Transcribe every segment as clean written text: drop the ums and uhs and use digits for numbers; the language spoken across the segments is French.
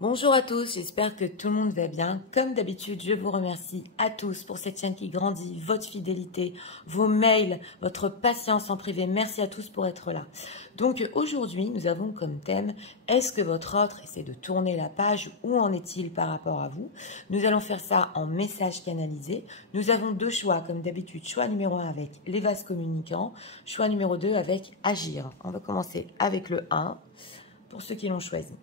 Bonjour à tous, j'espère que tout le monde va bien. Comme d'habitude, je vous remercie à tous pour cette chaîne qui grandit, votre fidélité, vos mails, votre patience en privé. Merci à tous pour être là. Donc aujourd'hui, nous avons comme thème, est-ce que votre autre essaie de tourner la page? Où en est-il par rapport à vous? Nous allons faire ça en message canalisé. Nous avons deux choix, comme d'habitude. Choix numéro 1 avec les vases communicants. Choix numéro 2 avec agir. On va commencer avec le 1 pour ceux qui l'ont choisi.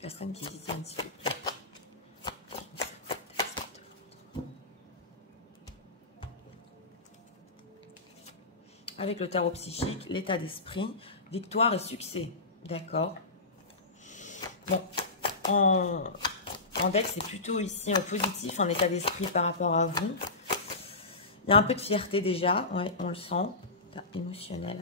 Personne qui visionne, s'il vous plaît. Avec le tarot psychique, l'état d'esprit, victoire et succès. D'accord. Bon, en deck, c'est plutôt ici positif, en état d'esprit par rapport à vous. Il y a un peu de fierté déjà, ouais, on le sent. Émotionnel.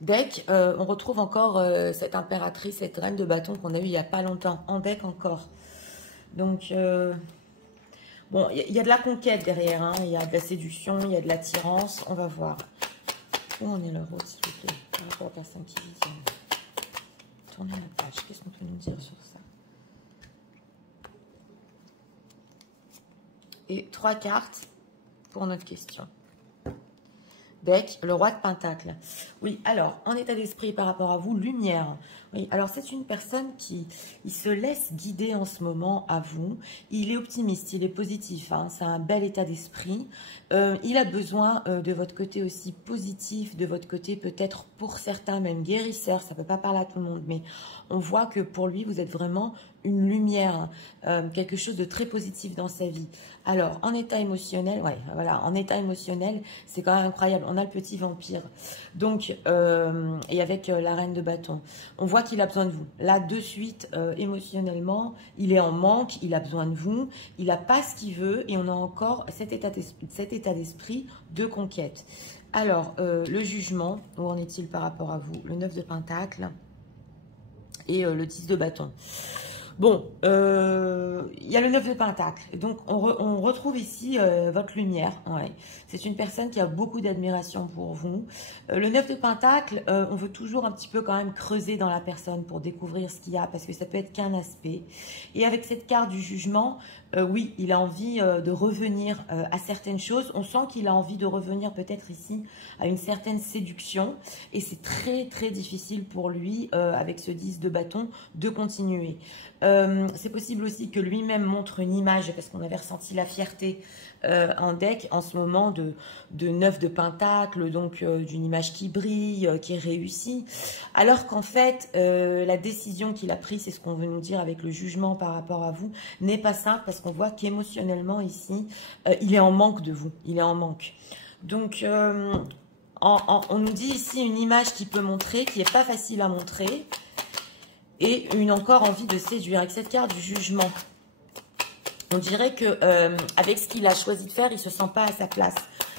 Deck, on retrouve encore cette impératrice, cette reine de bâton qu'on a eue il n'y a pas longtemps. En deck encore. Donc, bon, il y a de la conquête derrière. Hein, il y a de la séduction, il y a de l'attirance. On va voir. Où en est le rôle, s'il vous plaît, par rapport aux personnes qui visionnent. Tournez la page. Qu'est-ce qu'on peut nous dire sur ça? Et 3 cartes pour notre question. Deck, le roi de Pentacle. Oui, alors, en état d'esprit par rapport à vous, lumière. Oui, alors c'est une personne qui se laisse guider en ce moment à vous. Il est optimiste, il est positif, hein, c'est un bel état d'esprit. Il a besoin de votre côté aussi positif, de votre côté peut-être pour certains même guérisseur, ça ne peut pas parler à tout le monde, mais on voit que pour lui, vous êtes vraiment une lumière, quelque chose de très positif dans sa vie. Alors, en état émotionnel, ouais, voilà, en état émotionnel, c'est quand même incroyable. On a le petit vampire. Donc, et avec la reine de bâton. On voit qu'il a besoin de vous. Là, de suite, émotionnellement, il est en manque, il a besoin de vous, il n'a pas ce qu'il veut et on a encore cet état d'esprit de conquête. Alors, le jugement, où en est-il par rapport à vous? Le 9 de Pentacle et le 10 de bâton. Bon, il y a le 9 de Pentacle. Donc, on retrouve ici votre lumière. Ouais. C'est une personne qui a beaucoup d'admiration pour vous. Le 9 de Pentacle, on veut toujours un petit peu quand même creuser dans la personne pour découvrir ce qu'il y a, parce que ça peut être qu'un aspect. Et avec cette carte du jugement, oui, il a envie de revenir à certaines choses. On sent qu'il a envie de revenir peut-être ici à une certaine séduction. Et c'est très, très difficile pour lui, avec ce 10 de bâton, de continuer. C'est possible aussi que lui-même montre une image, parce qu'on avait ressenti la fierté en deck en ce moment de 9 de Pentacle, donc d'une image qui brille, qui est réussie. Alors qu'en fait, la décision qu'il a prise, c'est ce qu'on veut nous dire avec le jugement par rapport à vous, n'est pas simple, parce qu'on voit qu'émotionnellement ici, il est en manque de vous, il est en manque. Donc, on nous dit ici une image qui peut montrer, qui n'est pas facile à montrer, et une encore envie de séduire avec cette carte du jugement. On dirait que avec ce qu'il a choisi de faire, il ne se sent pas à sa place.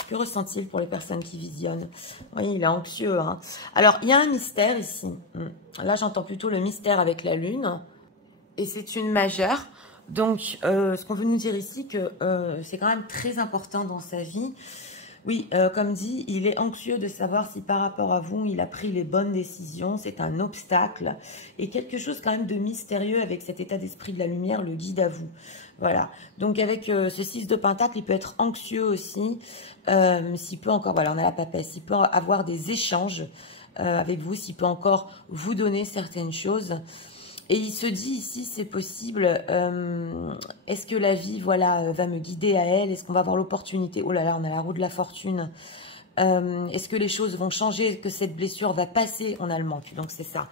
Que ressent-il pour les personnes qui visionnent? Oui, il est anxieux. Hein. Alors, il y a un mystère ici. Là, j'entends plutôt le mystère avec la lune. Et c'est une majeure. Donc, ce qu'on veut nous dire ici, que c'est quand même très important dans sa vie. Oui, comme dit, il est anxieux de savoir si par rapport à vous, il a pris les bonnes décisions. C'est un obstacle. Et quelque chose quand même de mystérieux avec cet état d'esprit de la lumière le guide à vous. Voilà. Donc avec ce 6 de Pentacle, il peut être anxieux aussi. S'il peut encore, voilà, on a la papesse. S'il peut avoir des échanges avec vous, s'il peut encore vous donner certaines choses. Et il se dit ici, c'est possible, est-ce que la vie, voilà, va me guider à elle? Est-ce qu'on va avoir l'opportunité? Oh là là, on a la roue de la fortune. Est-ce que les choses vont changer? Que cette blessure va passer? On a le manque, donc c'est ça.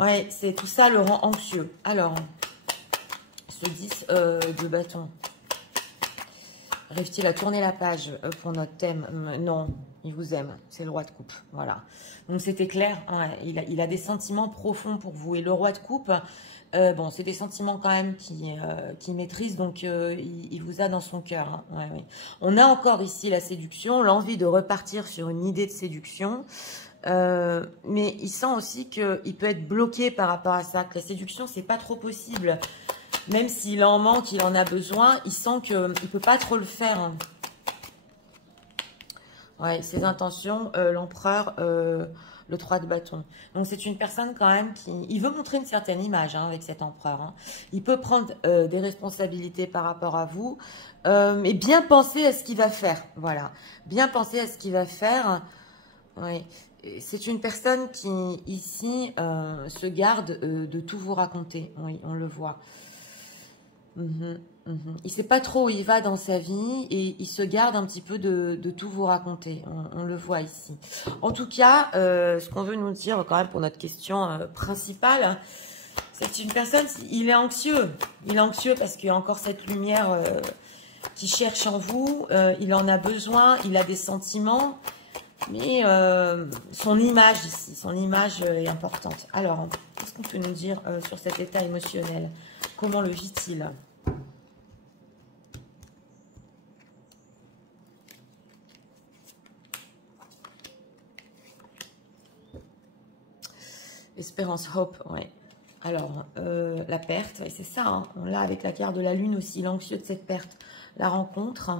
Ouais, c'est tout ça le rend anxieux. Alors, ce 10 de bâton. Arrive-t-il à tourner la page pour notre thème? Non, il vous aime. C'est le roi de coupe. Voilà. Donc, c'était clair. Hein, il a des sentiments profonds pour vous. Et le roi de coupe, bon, c'est des sentiments quand même qui maîtrise. Donc, il vous a dans son cœur. Hein. Ouais, ouais. On a encore ici la séduction, l'envie de repartir sur une idée de séduction. Mais il sent aussi qu'il peut être bloqué par rapport à ça. Que la séduction, c'est pas trop possible. Même s'il en manque, il en a besoin, il sent qu'il ne peut pas trop le faire. Ouais, ses intentions, l'empereur, le 3 de bâton. Donc c'est une personne quand même qui... Il veut montrer une certaine image hein, avec cet empereur. Hein. Il peut prendre des responsabilités par rapport à vous, et bien penser à ce qu'il va faire. Voilà, bien penser à ce qu'il va faire. Oui. C'est une personne qui, ici, se garde de tout vous raconter. Oui, on le voit. Mhm, mhm. Il ne sait pas trop où il va dans sa vie et il se garde un petit peu de tout vous raconter. On le voit ici. En tout cas, ce qu'on veut nous dire quand même pour notre question principale, c'est une personne, il est anxieux. Il est anxieux parce qu'il y a encore cette lumière qui cherche en vous. Il en a besoin, il a des sentiments. Mais son image ici, son image est importante. Alors, qu'est-ce qu'on peut nous dire sur cet état émotionnel? Comment le vit-il? Espérance, hope, oui. Alors, la perte, ouais, c'est ça. Hein. On l'a avec la carte de la lune aussi, l'anxieux de cette perte. La rencontre,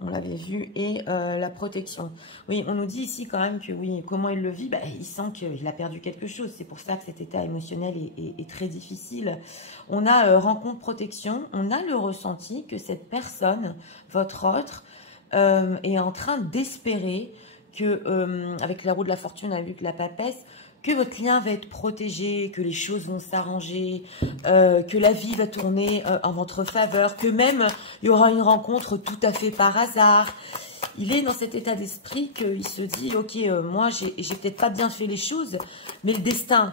on l'avait vu, et la protection. Oui, on nous dit ici quand même que oui, comment il le vit, bah, il sent qu'il a perdu quelque chose. C'est pour ça que cet état émotionnel est très difficile. On a rencontre, protection. On a le ressenti que cette personne, votre autre, est en train d'espérer que, avec la roue de la fortune, on a vu que la papesse, que votre lien va être protégé, que les choses vont s'arranger, que la vie va tourner en votre faveur, que même il y aura une rencontre tout à fait par hasard. Il est dans cet état d'esprit qu'il se dit, ok, moi j'ai peut-être pas bien fait les choses, mais le destin,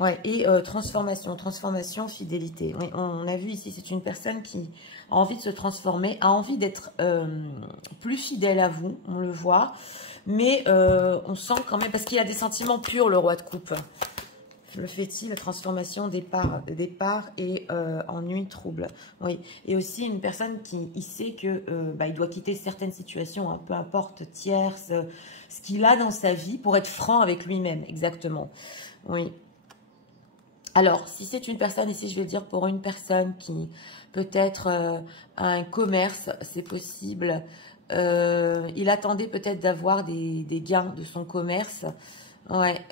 ouais, et transformation, fidélité. Oui, on a vu ici, c'est une personne qui a envie de se transformer, a envie d'être plus fidèle à vous, on le voit. Mais on sent quand même, parce qu'il a des sentiments purs, le roi de coupe. Le fait-il, la transformation, départ et ennui, trouble. Oui. Et aussi une personne qui il sait que il doit quitter certaines situations, hein, peu importe, tierces, ce qu'il a dans sa vie, pour être franc avec lui-même, exactement. Oui. Alors, si c'est une personne, ici je vais dire pour une personne qui peut-être a un commerce, c'est possible. Il attendait peut-être d'avoir des gains de son commerce. Ouais,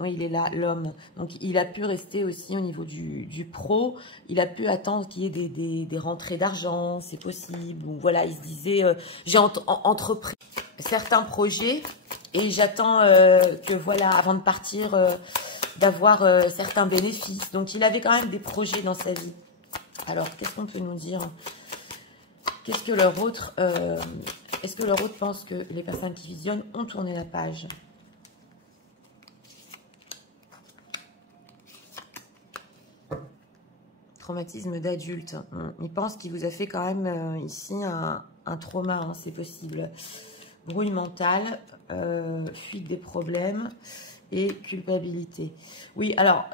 oui, il est là, l'homme. Donc, il a pu rester aussi au niveau du pro. Il a pu attendre qu'il y ait des rentrées d'argent, c'est possible. Ou voilà, il se disait, j'ai entrepris certains projets et j'attends que, voilà, avant de partir, d'avoir certains bénéfices. Donc, il avait quand même des projets dans sa vie. Alors, qu'est-ce qu'on peut nous dire? Qu'est-ce que leur autre... Est-ce que leur autre pense que les personnes qui visionnent ont tourné la page? Traumatisme d'adulte. Il pense qu'il vous a fait quand même ici un trauma, hein, c'est possible. Brouille mentale, fuite des problèmes et culpabilité. Oui, alors,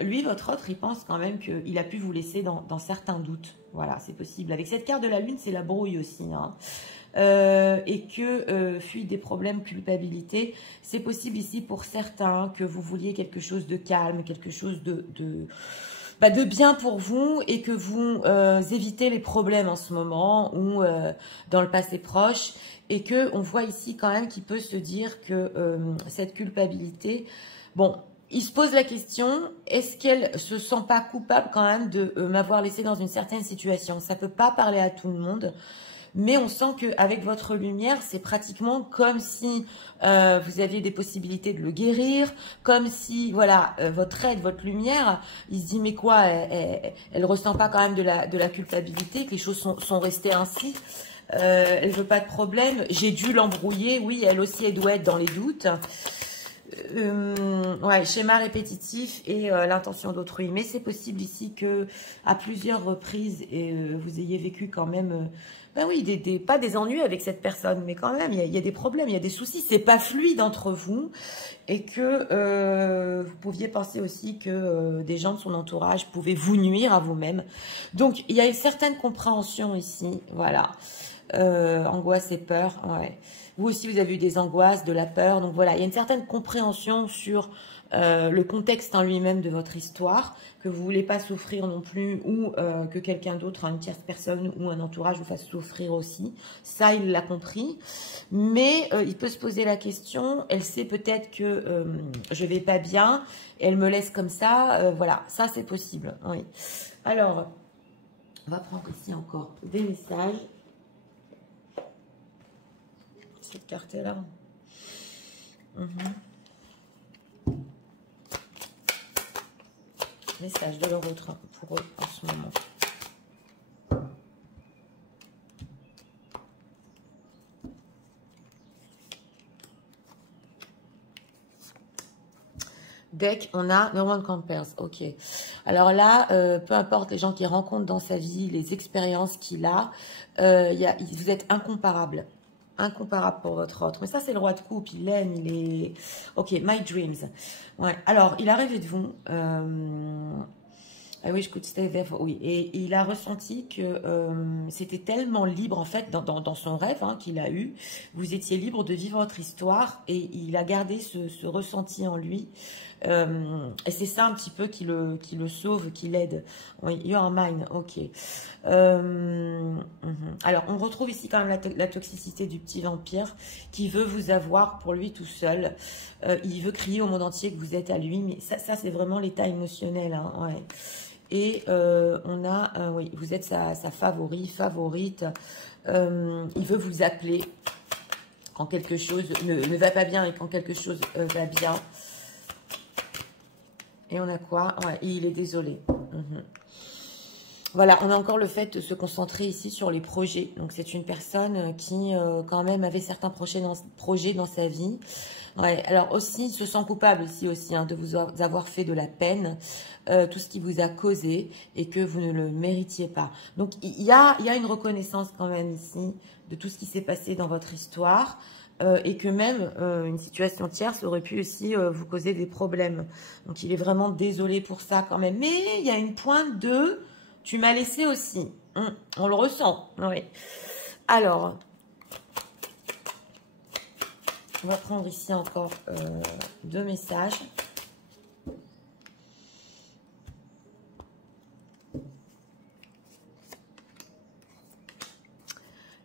lui, votre autre, il pense quand même qu'il a pu vous laisser dans certains doutes. Voilà, c'est possible. Avec cette carte de la lune, c'est la brouille aussi, hein. Et que fuite des problèmes, culpabilité, c'est possible ici pour certains que vous vouliez quelque chose de calme, quelque chose de bien pour vous et que vous évitez les problèmes en ce moment ou dans le passé proche et que on voit ici quand même qu'il peut se dire que cette culpabilité, bon, il se pose la question, est-ce qu'elle se sent pas coupable quand même de m'avoir laissé dans une certaine situation? Ça peut pas parler à tout le monde. Mais on sent qu'avec votre lumière, c'est pratiquement comme si vous aviez des possibilités de le guérir, comme si, voilà, votre aide, votre lumière, il se dit, mais quoi, elle ressent pas quand même de la culpabilité, que les choses sont restées ainsi. Elle veut pas de problème, j'ai dû l'embrouiller, oui, elle aussi, elle doit être dans les doutes. Ouais, schéma répétitif et l'intention d'autrui. Mais c'est possible ici que à plusieurs reprises, vous ayez vécu quand même... ben oui, pas des ennuis avec cette personne, mais quand même, il y a des problèmes, il y a des soucis. C'est pas fluide entre vous et que vous pouviez penser aussi que des gens de son entourage pouvaient vous nuire à vous-même. Donc, il y a une certaine compréhension ici, voilà. Angoisse et peur, ouais. Vous aussi, vous avez eu des angoisses, de la peur. Donc voilà, il y a une certaine compréhension sur le contexte en lui-même de votre histoire, que vous ne voulez pas souffrir non plus, ou que quelqu'un d'autre, une tierce personne ou un entourage vous fasse souffrir aussi. Ça, il l'a compris. Mais il peut se poser la question, elle sait peut-être que je vais pas bien, elle me laisse comme ça. Voilà, ça c'est possible. Oui. Alors, on va prendre ici encore des messages. Cette carte est là. Message de leur autre pour eux en ce moment. Deck, on a No One Compares. Ok. Alors là, peu importe les gens qu'il rencontre dans sa vie, les expériences qu'il a, vous êtes incomparables. Incomparable pour votre autre. Mais ça, c'est le roi de coupe. Il l'aime, il est... Ok, My Dreams. Ouais. Alors, il a rêvé de vous. I wish could stay there for... Oui, et il a ressenti que c'était tellement libre, en fait, dans son rêve qu'il a eu. Vous étiez libre de vivre votre histoire et il a gardé ce ressenti en lui. Et c'est ça un petit peu qui le sauve, qui l'aide. Oui, you are mine, ok. Alors, on retrouve ici quand même la toxicité du petit vampire qui veut vous avoir pour lui tout seul. Il veut crier au monde entier que vous êtes à lui, mais ça c'est vraiment l'état émotionnel. Ouais. Et on a, oui, vous êtes sa favorite. Il veut vous appeler quand quelque chose ne va pas bien et quand quelque chose va bien. Et on a quoi? Ouais, il est désolé. Voilà, on a encore le fait de se concentrer ici sur les projets. Donc, c'est une personne qui, quand même, avait certains projets dans sa vie. Ouais, alors aussi, il se sent coupable ici aussi de vous avoir fait de la peine, tout ce qui vous a causé et que vous ne le méritiez pas. Donc, il y a une reconnaissance quand même ici de tout ce qui s'est passé dans votre histoire. Et que même une situation tierce aurait pu aussi vous causer des problèmes. Donc, il est vraiment désolé pour ça quand même. Mais il y a une pointe de... Tu m'as laissé aussi. On le ressent. Oui. Alors, on va prendre ici encore 2 messages.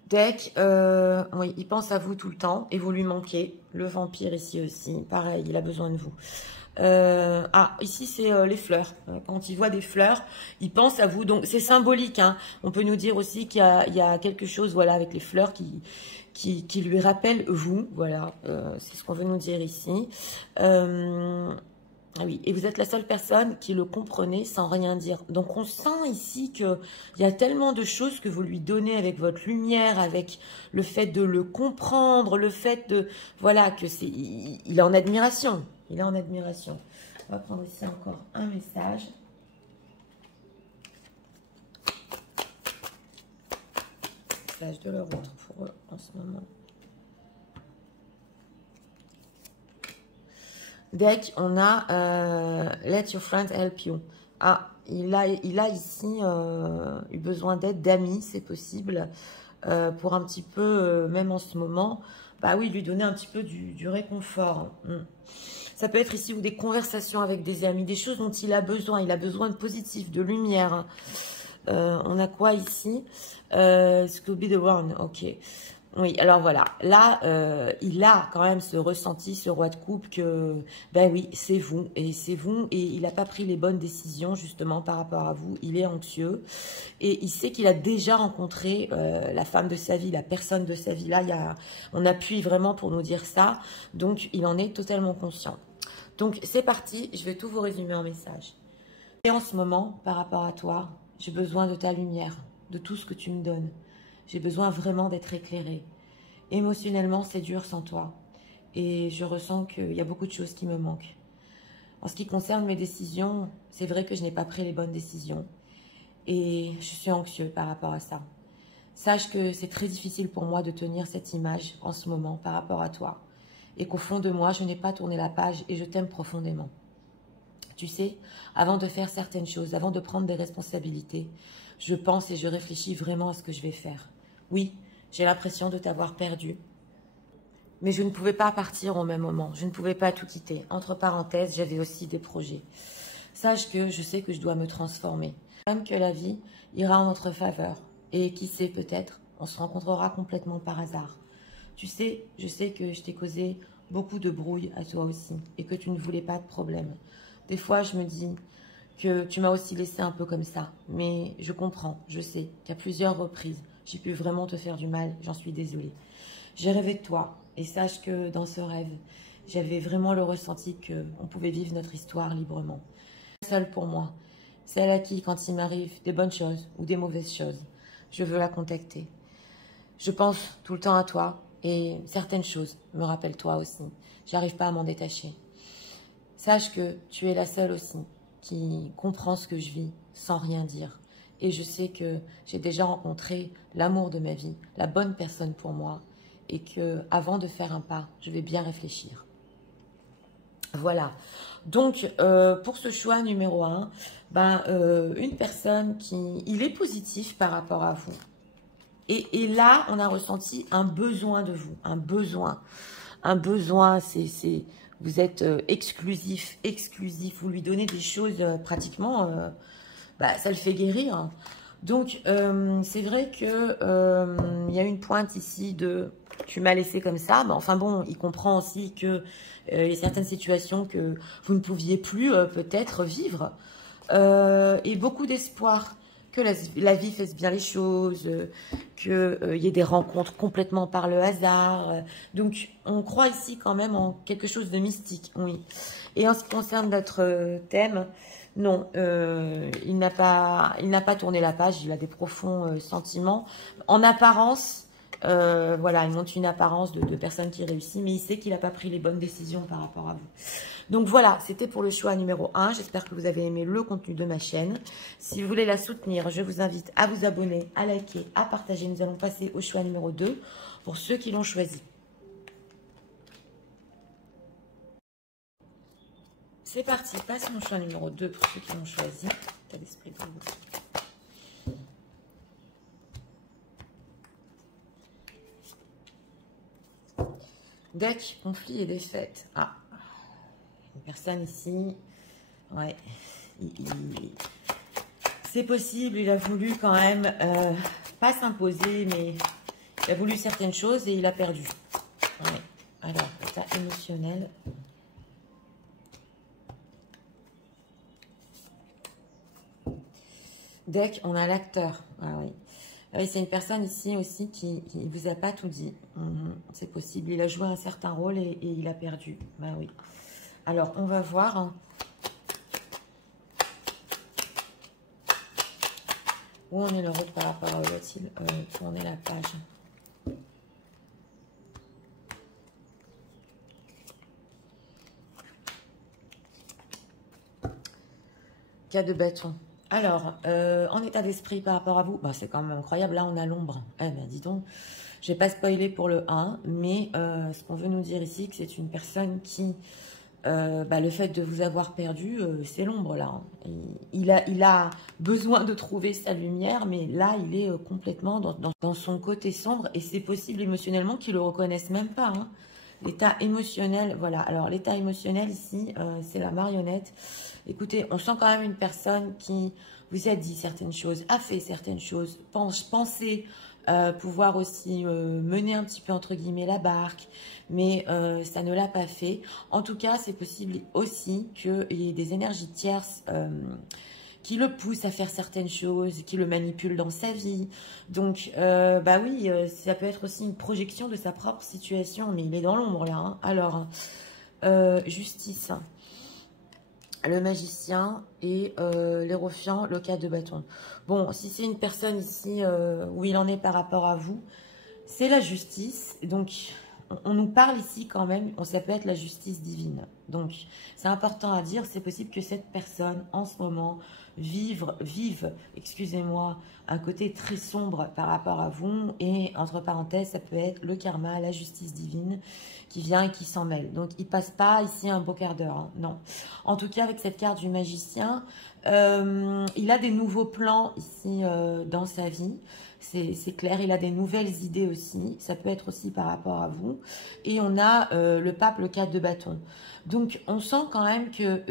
Deck, oui, il pense à vous tout le temps et vous lui manquez. Le vampire ici aussi, pareil, il a besoin de vous. Ici c'est les fleurs. Quand il voit des fleurs, il pense à vous. Donc c'est symbolique. On peut nous dire aussi qu'il y a quelque chose, voilà, avec les fleurs qui lui rappelle vous. Voilà, c'est ce qu'on veut nous dire ici. Oui, et vous êtes la seule personne qui le comprenait sans rien dire. Donc on sent ici qu'il y a tellement de choses que vous lui donnez avec votre lumière, avec le fait de le comprendre, le fait de... Voilà, que c'est... Il est en admiration. Il est en admiration. On va prendre ici encore un message. Message de leur autre pour eux en ce moment. Deck, on a Let your friend help you. Il a ici eu besoin d'aide, d'amis, c'est possible, pour un petit peu, même en ce moment, bah oui, lui donner un petit peu du réconfort. Ça peut être ici ou des conversations avec des amis, des choses dont il a besoin. Il a besoin de positif, de lumière. On a quoi ici? Scooby the One, ok. Oui, alors voilà, là, il a quand même ce ressenti, ce roi de coupe que, ben oui, c'est vous, et il n'a pas pris les bonnes décisions, justement, par rapport à vous, il est anxieux, et il sait qu'il a déjà rencontré la femme de sa vie, la personne de sa vie, là, on appuie vraiment pour nous dire ça, donc il en est totalement conscient. Donc, c'est parti, je vais tout vous résumer en message. Et en ce moment, par rapport à toi, j'ai besoin de ta lumière, de tout ce que tu me donnes. J'ai besoin vraiment d'être éclairée. Émotionnellement, c'est dur sans toi. Et je ressens qu'il y a beaucoup de choses qui me manquent. En ce qui concerne mes décisions, c'est vrai que je n'ai pas pris les bonnes décisions. Et je suis anxieux par rapport à ça. Sache que c'est très difficile pour moi de tenir cette image en ce moment par rapport à toi. Et qu'au fond de moi, je n'ai pas tourné la page et je t'aime profondément. Tu sais, avant de faire certaines choses, avant de prendre des responsabilités, je pense et je réfléchis vraiment à ce que je vais faire. Oui, J'ai l'impression de t'avoir perdu. Mais je ne pouvais pas partir au même moment. Je ne pouvais pas tout quitter. Entre parenthèses, j'avais aussi des projets. Sache que je sais que je dois me transformer. Même que la vie ira en notre faveur. Et qui sait, peut-être, on se rencontrera complètement par hasard. Tu sais, je sais que je t'ai causé beaucoup de brouille à toi aussi. Et que tu ne voulais pas de problème. Des fois, je me dis que tu m'as aussi laissé un peu comme ça. Mais je comprends, je sais qu'à plusieurs reprises, j'ai pu vraiment te faire du mal. J'en suis désolée. J'ai rêvé de toi. Et sache que dans ce rêve, j'avais vraiment le ressenti qu'on pouvait vivre notre histoire librement. Seule pour moi, celle à qui, quand il m'arrive des bonnes choses ou des mauvaises choses, je veux la contacter. Je pense tout le temps à toi et certaines choses me rappellent toi aussi. J'arrive pas à m'en détacher. Sache que tu es la seule aussi qui comprend ce que je vis sans rien dire. Et je sais que j'ai déjà rencontré l'amour de ma vie, la bonne personne pour moi. Et que avant de faire un pas, je vais bien réfléchir. Voilà. Donc, pour ce choix numéro 1, une personne qui... Il est positif par rapport à vous. Et là, on a ressenti un besoin de vous. Un besoin. Un besoin, c'est vous êtes exclusif. Vous lui donnez des choses pratiquement... ça le fait guérir. Donc, c'est vrai que y a une pointe ici de « tu m'as laissé comme ça ». Enfin bon, il comprend aussi que y a certaines situations que vous ne pouviez plus peut-être vivre. Et beaucoup d'espoir que la vie fasse bien les choses, qu'il y ait des rencontres complètement par le hasard. Donc, on croit ici quand même en quelque chose de mystique, oui. Et en ce qui concerne notre thème... Non, il n'a pas tourné la page, il a des profonds sentiments. En apparence, voilà, il montre une apparence de personne qui réussit, mais il sait qu'il n'a pas pris les bonnes décisions par rapport à vous. Donc voilà, c'était pour le choix numéro 1. J'espère que vous avez aimé le contenu de ma chaîne. Si vous voulez la soutenir, je vous invite à vous abonner, à liker, à partager. Nous allons passer au choix numéro 2 pour ceux qui l'ont choisi. C'est parti, passons au choix numéro 2 pour ceux qui l'ont choisi. État d'esprit de vous. Deck, conflit et défaite. Ah, une personne ici. Ouais, c'est possible, il a voulu quand même, pas s'imposer, mais il a voulu certaines choses et il a perdu. Ouais. Alors, état émotionnel. Deck, on a l'acteur. Ah oui. Oui, c'est une personne ici aussi qui ne vous a pas tout dit. C'est possible. Il a joué un certain rôle et il a perdu. Bah oui. Alors, on va voir. Où en est le rôle par rapport à l'autre? Tourner la page. Cas de bâton. Alors, en état d'esprit par rapport à vous, c'est quand même incroyable. Là, on a l'ombre. Eh ben, dis donc, je vais pas spoiler pour le 1, mais ce qu'on veut nous dire ici, que c'est une personne qui, le fait de vous avoir perdu, c'est l'ombre là. Il a besoin de trouver sa lumière, mais là, il est complètement dans son côté sombre, et c'est possible émotionnellement qu'il le reconnaisse même pas. Hein. L'état émotionnel, voilà. Alors, l'état émotionnel ici, c'est la marionnette. Écoutez, on sent quand même une personne qui vous a dit certaines choses, a fait certaines choses, pensait pouvoir aussi mener un petit peu, entre guillemets, la barque, mais ça ne l'a pas fait. En tout cas, c'est possible aussi qu'il y ait des énergies tierces qui le poussent à faire certaines choses, qui le manipulent dans sa vie. Donc, oui, ça peut être aussi une projection de sa propre situation, mais il est dans l'ombre là. Hein. Alors, justice, le magicien et l'hérophant, le cas de bâton. Bon, si c'est une personne ici où il en est par rapport à vous, c'est la justice. Donc, on nous parle ici quand même, ça peut être la justice divine. Donc, c'est important à dire, c'est possible que cette personne, en ce moment, vive, excusez-moi, un côté très sombre par rapport à vous. Et, entre parenthèses, ça peut être le karma, la justice divine qui vient et qui s'en mêle. Donc, il passe pas ici un beau quart d'heure, hein, non. En tout cas, avec cette carte du magicien, il a des nouveaux plans ici dans sa vie. c'est clair. Il a des nouvelles idées aussi. Ça peut être aussi par rapport à vous. Et on a le pape, le 4 de bâton. Donc, on sent quand même que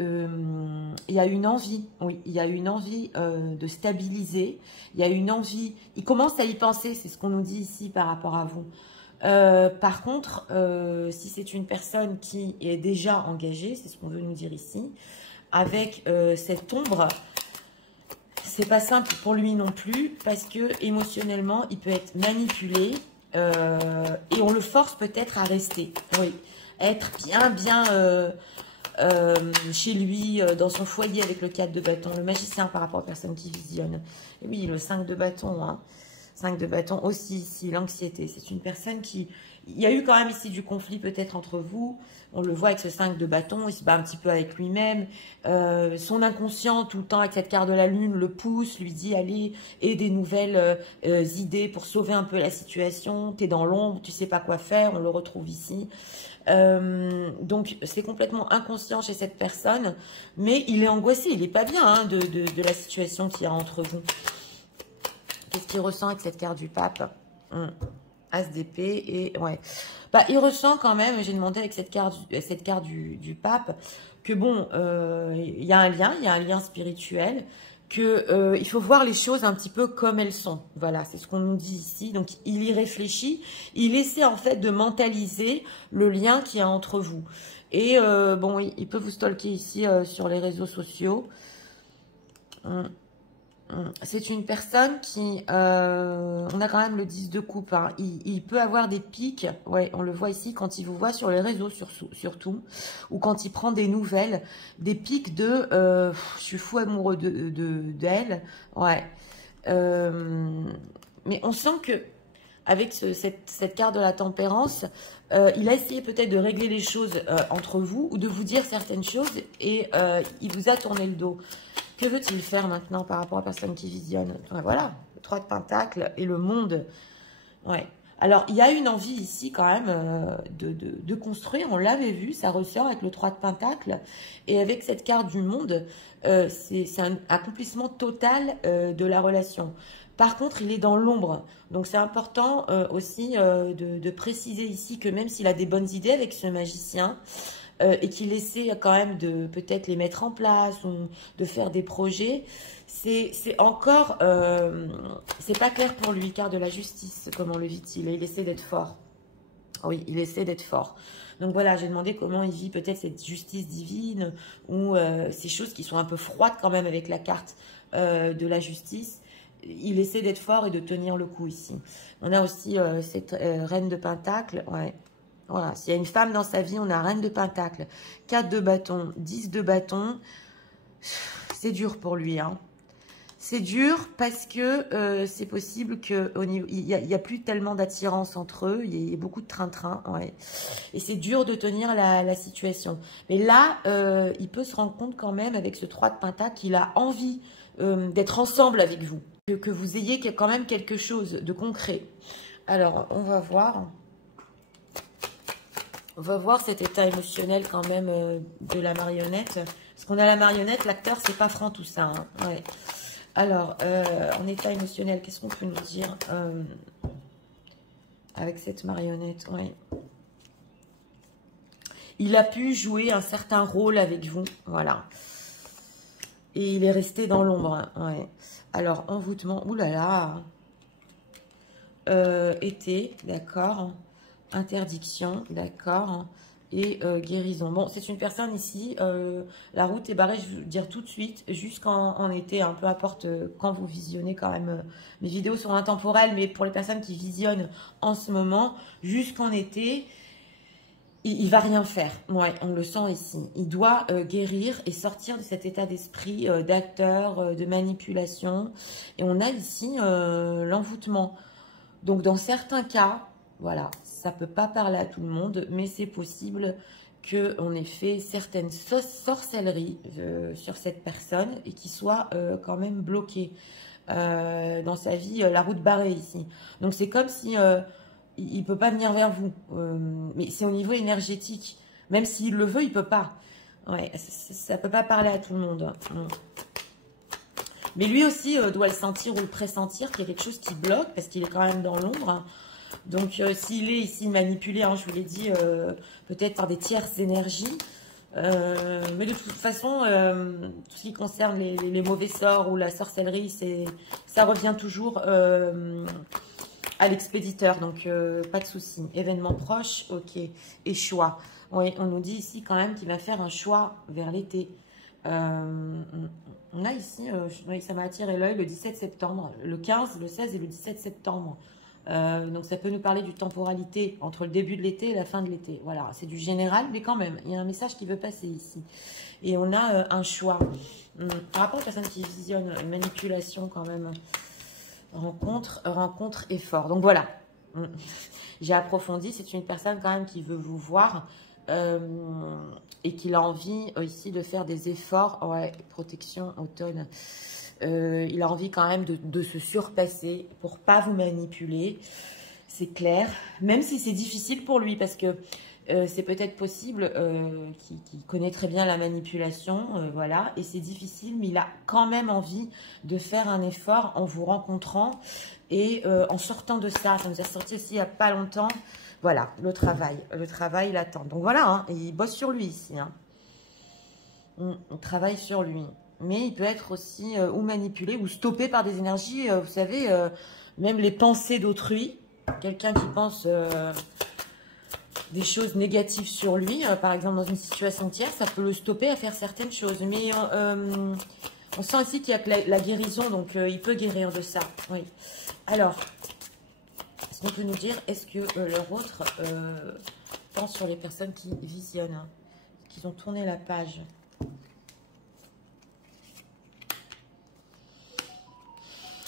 il y a une envie. Oui, il y a une envie de stabiliser. Il y a une envie. Il commence à y penser. C'est ce qu'on nous dit ici par rapport à vous. Par contre, si c'est une personne qui est déjà engagée, c'est ce qu'on veut nous dire ici, avec cette ombre, c'est pas simple pour lui non plus, parce que émotionnellement, il peut être manipulé et on le force peut-être à rester. Oui, être bien chez lui, dans son foyer avec le 4 de bâton, le magicien par rapport aux personnes qui visionnent. Et oui, le 5 de bâton, hein. 5 de bâton aussi ici, l'anxiété. C'est une personne qui... Il y a eu quand même ici du conflit peut-être entre vous. On le voit avec ce 5 de bâton, il se bat un petit peu avec lui-même. Son inconscient, tout le temps avec cette carte de la lune, le pousse, lui dit allez, aie des nouvelles idées pour sauver un peu la situation. T'es dans l'ombre, tu sais pas quoi faire, on le retrouve ici. Donc c'est complètement inconscient chez cette personne, mais il est angoissé, il est pas bien hein, de la situation qu'il y a entre vous. Qu'est-ce qu'il ressent avec cette carte du pape? As d'épée et ouais. Bah, il ressent quand même, j'ai demandé avec cette carte du pape, que bon, il y a un lien spirituel, que il faut voir les choses un petit peu comme elles sont. Voilà, c'est ce qu'on nous dit ici. Donc il y réfléchit, il essaie en fait de mentaliser le lien qu'il y a entre vous. Et bon, il peut vous stalker ici sur les réseaux sociaux. C'est une personne qui, on a quand même le 10 de coupe, hein. Il peut avoir des pics, ouais, on le voit ici, quand il vous voit sur les réseaux surtout, ou quand il prend des nouvelles, des pics de, je suis fou amoureux d'elle, ouais. Mais on sent que, avec cette carte de la tempérance, il a essayé peut-être de régler les choses entre vous, ou de vous dire certaines choses, et il vous a tourné le dos. Que veut-il faire maintenant par rapport à la personne qui visionne? Ouais, voilà, le 3 de Pentacle et le monde. Ouais. Alors, il y a une envie ici quand même de construire. On l'avait vu, ça ressort avec le 3 de Pentacle. Et avec cette carte du monde, c'est un accomplissement total de la relation. Par contre, il est dans l'ombre. Donc, c'est important aussi de préciser ici que même s'il a des bonnes idées avec ce magicien, et qu'il essaie quand même de peut-être les mettre en place ou de faire des projets, c'est encore, c'est pas clair pour lui, car de la justice, comment le vit-il? Et il essaie d'être fort. Oui, il essaie d'être fort. Donc voilà, j'ai demandé comment il vit peut-être cette justice divine ou ces choses qui sont un peu froides quand même avec la carte de la justice. Il essaie d'être fort et de tenir le coup ici. On a aussi cette reine de Pentacle, ouais. Voilà, s'il y a une femme dans sa vie, on a reine de Pentacle, 4 de bâton, 10 de bâton. C'est dur pour lui, hein. C'est dur parce que c'est possible qu'il n'y a plus tellement d'attirance entre eux. Il y a beaucoup de train-train, ouais. Et c'est dur de tenir la situation. Mais là, il peut se rendre compte quand même avec ce 3 de Pentacle qu'il a envie d'être ensemble avec vous. Que vous ayez quand même quelque chose de concret. Alors, on va voir... On va voir cet état émotionnel quand même de la marionnette. Parce qu'on a la marionnette, l'acteur, c'est pas franc tout ça. Hein. Ouais. Alors, en état émotionnel, qu'est-ce qu'on peut nous dire avec cette marionnette? Ouais. Il a pu jouer un certain rôle avec vous. Voilà. Et il est resté dans l'ombre. Hein. Ouais. Alors, envoûtement. Ouh là là. Été, d'accord. Interdiction, d'accord, et guérison. Bon, c'est une personne ici, la route est barrée, je vais vous dire tout de suite, jusqu'en été, hein, peu importe quand vous visionnez quand même, mes vidéos sont intemporelles, mais pour les personnes qui visionnent en ce moment, jusqu'en été, il va rien faire. Ouais, on le sent ici. Il doit guérir et sortir de cet état d'esprit d'acteur, de manipulation. Et on a ici l'envoûtement. Donc, dans certains cas, voilà, ça ne peut pas parler à tout le monde, mais c'est possible qu'on ait fait certaines sorcelleries sur cette personne et qu'il soit quand même bloqué dans sa vie, la route barrée ici. Donc c'est comme si il ne peut pas venir vers vous, mais c'est au niveau énergétique. Même s'il le veut, il ne peut pas. Ouais, ça ne peut pas parler à tout le monde. Mais lui aussi doit le sentir ou le pressentir qu'il y a quelque chose qui bloque parce qu'il est quand même dans l'ombre. Donc, s'il est ici manipulé, hein, je vous l'ai dit, peut-être par des tierces énergies. Mais de toute façon, tout ce qui concerne les mauvais sorts ou la sorcellerie, ça revient toujours à l'expéditeur. Donc, pas de souci. Événement proche, ok. Et choix. Oui, on nous dit ici quand même qu'il va faire un choix vers l'été. On a ici, oui, ça m'a attiré l'œil, le 17 septembre, le 15, le 16 et le 17 septembre. Donc ça peut nous parler du temporalité entre le début de l'été et la fin de l'été. Voilà, c'est du général, mais quand même, il y a un message qui veut passer ici. Et on a un choix. Par rapport aux personnes qui visionnent, manipulation quand même, rencontre, effort. Donc voilà, j'ai approfondi, c'est une personne quand même qui veut vous voir et qui a envie ici de faire des efforts. Ouais, protection, automne. Il a envie quand même de se surpasser pour pas vous manipuler, c'est clair. Même si c'est difficile pour lui, parce que c'est peut-être possible qu'il connaît très bien la manipulation, voilà, et c'est difficile, mais il a quand même envie de faire un effort en vous rencontrant et en sortant de ça. Ça nous a sorti aussi il n'y a pas longtemps. Voilà, le travail l'attend. Donc voilà, hein, il bosse sur lui ici. Hein. On travaille sur lui. Mais il peut être aussi ou manipulé ou stoppé par des énergies, vous savez, même les pensées d'autrui. Quelqu'un qui pense des choses négatives sur lui, par exemple dans une situation tierce, ça peut le stopper à faire certaines choses. Mais on sent ici qu'il y a que la guérison, donc il peut guérir de ça. Oui. Alors, est-ce qu'on peut nous dire, est-ce que leur autre pense sur les personnes qui visionnent, hein, qui ont tourné la page?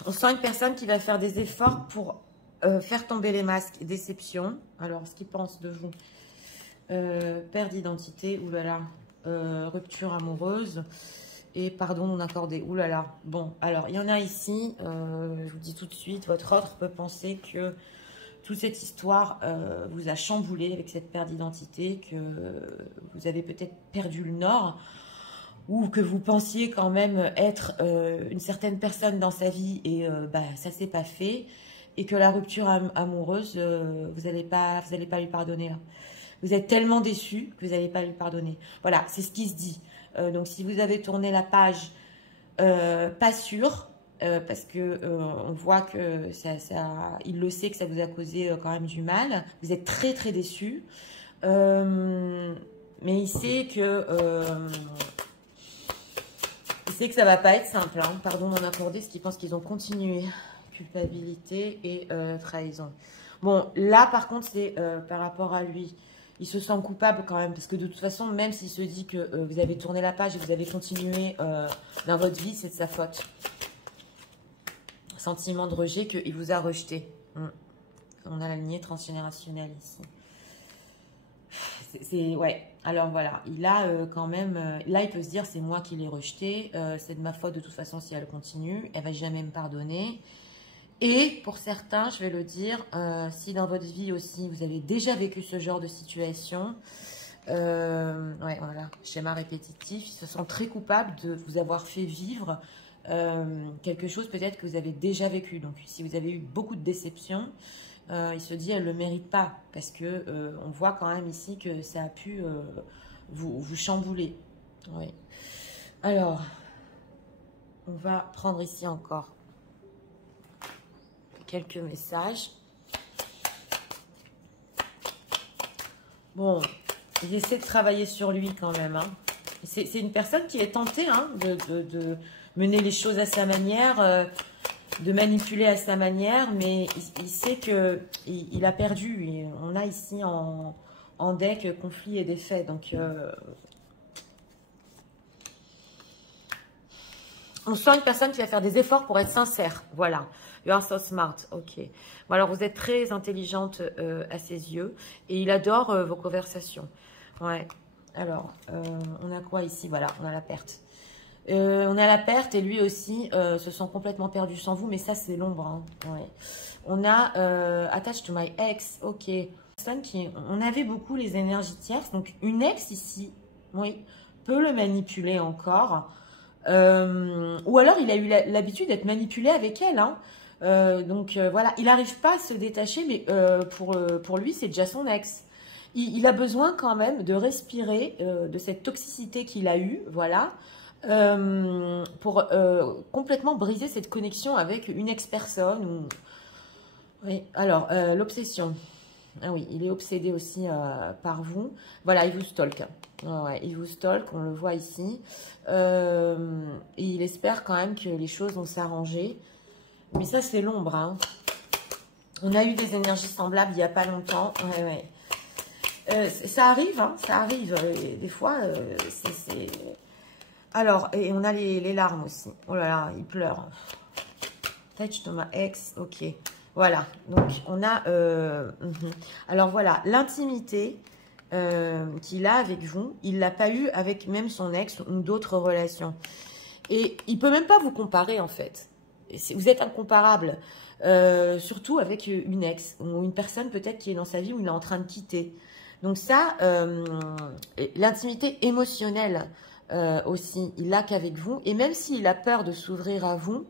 On sent une personne qui va faire des efforts pour faire tomber les masques. Déception. Alors, ce qu'ils pensent de vous. Perte d'identité. Oulala. Rupture amoureuse. Et pardon non accordé. Oulala. Bon, alors, il y en a ici. Je vous dis tout de suite, votre autre peut penser que toute cette histoire vous a chamboulé avec cette perte d'identité, que vous avez peut-être perdu le nord, ou que vous pensiez quand même être une certaine personne dans sa vie et ça s'est pas fait, et que la rupture amoureuse, vous n'allez pas lui pardonner. Là. Vous êtes tellement déçu que vous n'allez pas lui pardonner. Voilà, c'est ce qui se dit. Donc si vous avez tourné la page, pas sûr, parce que on voit que il le sait que ça vous a causé quand même du mal. Vous êtes très très déçu, mais il sait que ça va pas être simple, hein. Pardon d'en accorder, ce qu'ils pensent qu'ils ont continué. Culpabilité et trahison. Bon, là par contre, c'est par rapport à lui. Il se sent coupable quand même, parce que de toute façon, même s'il se dit que vous avez tourné la page et que vous avez continué dans votre vie, c'est de sa faute. Sentiment de rejet qu'il vous a rejeté. On a la lignée transgénérationnelle ici. Ouais. Alors voilà, il a quand même... là, il peut se dire, c'est moi qui l'ai rejeté. C'est de ma faute de toute façon si elle continue. Elle va jamais me pardonner. Et pour certains, je vais le dire, si dans votre vie aussi, vous avez déjà vécu ce genre de situation... ouais, voilà, schéma répétitif. Ils se sentent très coupables de vous avoir fait vivre quelque chose peut-être que vous avez déjà vécu. Donc, si vous avez eu beaucoup de déceptions... il se dit, elle ne le mérite pas, parce que on voit quand même ici que ça a pu vous chambouler. Oui. Alors, on va prendre ici encore quelques messages. Bon, il essaie de travailler sur lui quand même. Hein. C'est une personne qui est tentée hein, de mener les choses à sa manière, de manipuler à sa manière, mais il sait qu'il a perdu. Et on a ici en deck conflit et défait. Donc, on sent une personne qui va faire des efforts pour être sincère. Voilà. You are so smart. Ok. Bon, alors, vous êtes très intelligente à ses yeux. Et il adore vos conversations. Ouais. Alors, on a quoi ici? Voilà, on a la perte. On a la perte et lui aussi se sent complètement perdu sans vous, mais ça c'est l'ombre. Hein. Ouais. On a attached to my ex, ok. On avait beaucoup les énergies tierces, donc une ex ici, oui, peut le manipuler encore. Ou alors, il a eu l'habitude d'être manipulé avec elle. Hein. Donc, voilà, il n'arrive pas à se détacher, mais pour lui, c'est déjà son ex. Il a besoin quand même de respirer de cette toxicité qu'il a eue, voilà, pour complètement briser cette connexion avec une ex-personne. Oui, alors, l'obsession. Ah oui, il est obsédé aussi par vous. Voilà, il vous stalk. Ouais, il vous stalk, on le voit ici. Et il espère quand même que les choses vont s'arranger. Mais ça, c'est l'ombre. Hein. On a eu des énergies semblables il n'y a pas longtemps. Ouais, ouais. Ça arrive, hein, ça arrive. Et des fois, c'est... Alors, et on a les larmes aussi. Oh là là, il pleure. Touch to my ex, ok. Voilà, donc on a... Alors voilà, l'intimité qu'il a avec vous, il ne l'a pas eu avec même son ex ou d'autres relations. Et il ne peut même pas vous comparer en fait. Vous êtes incomparable, surtout avec une ex ou une personne peut-être qui est dans sa vie où il est en train de quitter. Donc ça, l'intimité émotionnelle aussi, il l'a qu'avec vous. Et même s'il a peur de s'ouvrir à vous,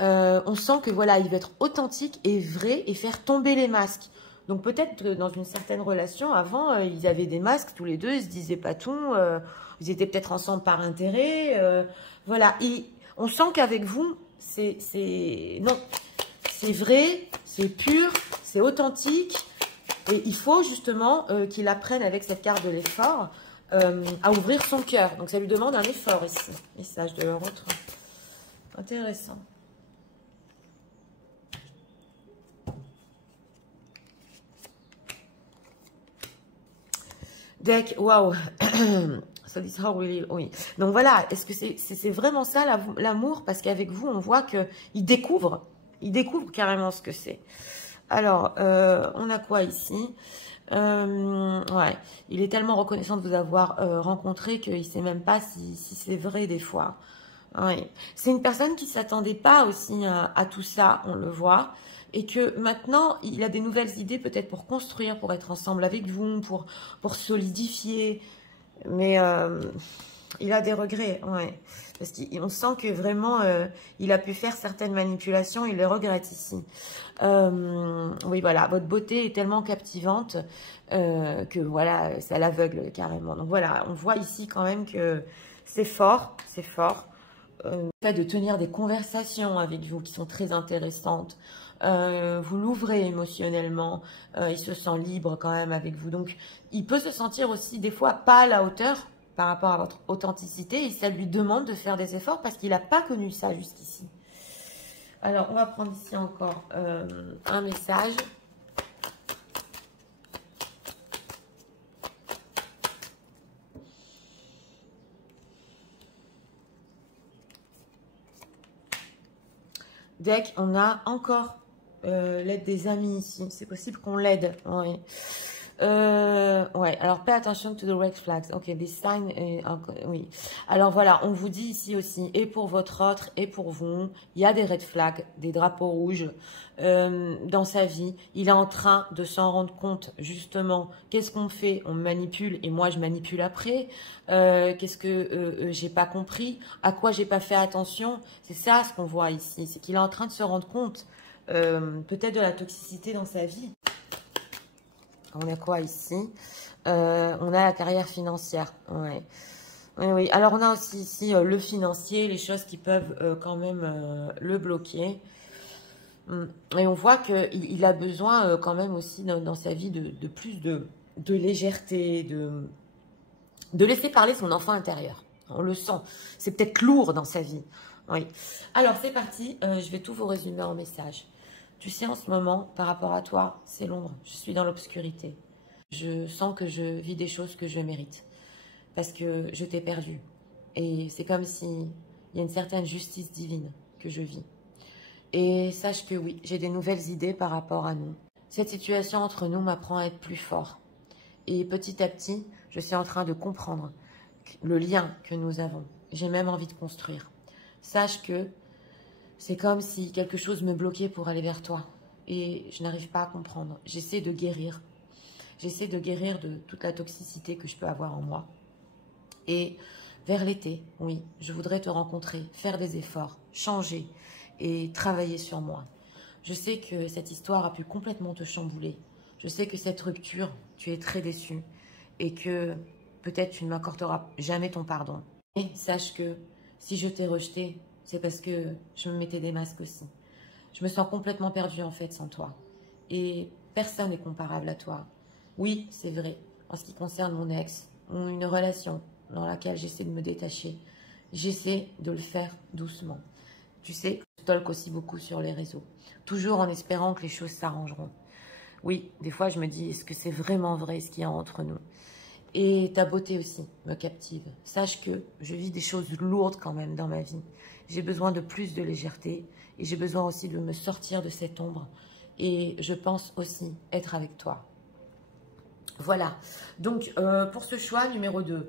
on sent que voilà, il veut être authentique et vrai et faire tomber les masques. Donc peut-être dans une certaine relation, avant, ils avaient des masques tous les deux, ils se disaient pas tout, ils étaient peut-être ensemble par intérêt. Voilà, et on sent qu'avec vous, non, c'est vrai, c'est pur, c'est authentique. Et il faut justement qu'il apprenne avec cette carte de l'effort à ouvrir son cœur. Donc ça lui demande un effort ici. Message de l'autre. Intéressant. Deck, waouh. Ça dit ça, oui. Donc voilà, est-ce que c'est vraiment ça l'amour? Parce qu'avec vous, on voit qu'il découvre. Il découvre carrément ce que c'est. Alors, on a quoi ici? Ouais, il est tellement reconnaissant de vous avoir rencontré qu'il ne sait même pas si c'est vrai des fois. Oui. C'est une personne qui ne s'attendait pas aussi à tout ça, on le voit. Et que maintenant, il a des nouvelles idées peut-être pour construire, pour être ensemble avec vous, pour solidifier. Mais il a des regrets, ouais. Parce qu'on sent que vraiment, il a pu faire certaines manipulations, il les regrette ici. Oui, voilà, votre beauté est tellement captivante que voilà, ça l'aveugle carrément. Donc voilà, on voit ici quand même que c'est fort, c'est fort. Le fait de tenir des conversations avec vous qui sont très intéressantes, vous l'ouvrez émotionnellement, il se sent libre quand même avec vous. Donc, il peut se sentir aussi des fois pas à la hauteur par rapport à votre authenticité et ça lui demande de faire des efforts parce qu'il n'a pas connu ça jusqu'ici. Alors, on va prendre ici encore un message. Deck, on a encore l'aide des amis ici. C'est possible qu'on l'aide. Oui. Ouais, alors pay attention to the red flags. Ok, this sign, oui. Alors voilà, on vous dit ici aussi, et pour votre autre, et pour vous, il y a des red flags, des drapeaux rouges dans sa vie. Il est en train de s'en rendre compte, justement. Qu'est-ce qu'on fait? On manipule, et moi je manipule après. Qu'est-ce que j'ai pas compris? À quoi j'ai pas fait attention? C'est ça ce qu'on voit ici, c'est qu'il est en train de se rendre compte peut-être de la toxicité dans sa vie. On a quoi ici? On a la carrière financière. Ouais. Oui, oui. Alors, on a aussi ici le financier, les choses qui peuvent quand même le bloquer. Et on voit qu'il a besoin quand même aussi dans sa vie de plus de légèreté, de laisser parler son enfant intérieur. On le sent. C'est peut-être lourd dans sa vie. Oui. Alors, c'est parti. Je vais tout vous résumer en message. Tu sais, en ce moment, par rapport à toi, c'est l'ombre. Je suis dans l'obscurité. Je sens que je vis des choses que je mérite. Parce que je t'ai perdu. Et c'est comme s'il y a une certaine justice divine que je vis. Et sache que oui, j'ai des nouvelles idées par rapport à nous. Cette situation entre nous m'apprend à être plus fort. Et petit à petit, je suis en train de comprendre le lien que nous avons. J'ai même envie de construire. Sache que c'est comme si quelque chose me bloquait pour aller vers toi. Et je n'arrive pas à comprendre. J'essaie de guérir. J'essaie de guérir de toute la toxicité que je peux avoir en moi. Et vers l'été, oui, je voudrais te rencontrer, faire des efforts, changer et travailler sur moi. Je sais que cette histoire a pu complètement te chambouler. Je sais que cette rupture, tu es très déçu et que peut-être tu ne m'accorderas jamais ton pardon. Et sache que si je t'ai rejeté, c'est parce que je me mettais des masques aussi. Je me sens complètement perdue en fait sans toi. Et personne n'est comparable à toi. Oui, c'est vrai, en ce qui concerne mon ex, ou une relation dans laquelle j'essaie de me détacher, j'essaie de le faire doucement. Tu sais, je talk aussi beaucoup sur les réseaux, toujours en espérant que les choses s'arrangeront. Oui, des fois je me dis, est-ce que c'est vraiment vrai ce qu'il y a entre nous? Et ta beauté aussi me captive. Sache que je vis des choses lourdes quand même dans ma vie. J'ai besoin de plus de légèreté et j'ai besoin aussi de me sortir de cette ombre. Et je pense aussi être avec toi. Voilà. Donc, pour ce choix numéro 2,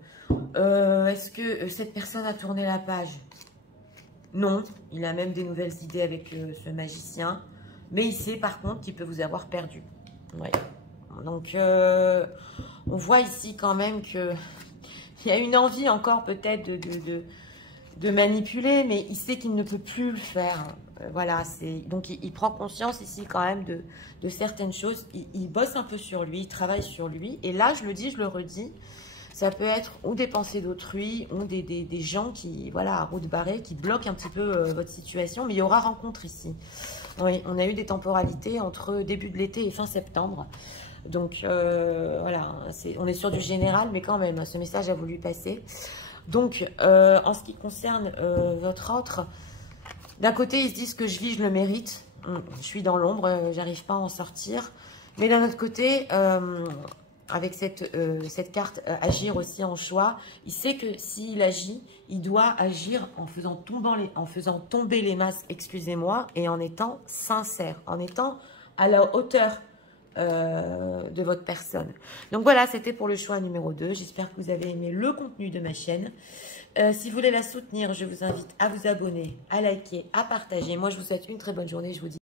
est-ce que cette personne a tourné la page? Non. Il a même des nouvelles idées avec ce magicien. Mais il sait par contre qu'il peut vous avoir perdu. Ouais. Donc, on voit ici quand même que il y a une envie encore peut-être de manipuler, mais il sait qu'il ne peut plus le faire. Voilà, donc il prend conscience ici quand même de certaines choses. Il bosse un peu sur lui, il travaille sur lui. Et là, je le dis, je le redis, ça peut être ou des pensées d'autrui, ou des gens qui, voilà, à route barrée, qui bloquent un petit peu votre situation. Mais il y aura rencontre ici. Oui, on a eu des temporalités entre début de l'été et fin septembre. Donc, voilà, on est sur du général, mais quand même, ce message a voulu passer. Donc, en ce qui concerne votre autre, d'un côté, ils se disent que je vis, je le mérite. Je suis dans l'ombre, j'arrive pas à en sortir. Mais d'un autre côté, avec cette carte agir aussi en choix, il sait que s'il agit, il doit agir en faisant tomber les masques, excusez-moi, et en étant sincère, en étant à la hauteur de votre personne. Donc voilà, c'était pour le choix numéro 2. J'espère que vous avez aimé le contenu de ma chaîne. Si vous voulez la soutenir, je vous invite à vous abonner, à liker, à partager. Moi, je vous souhaite une très bonne journée. Je vous dis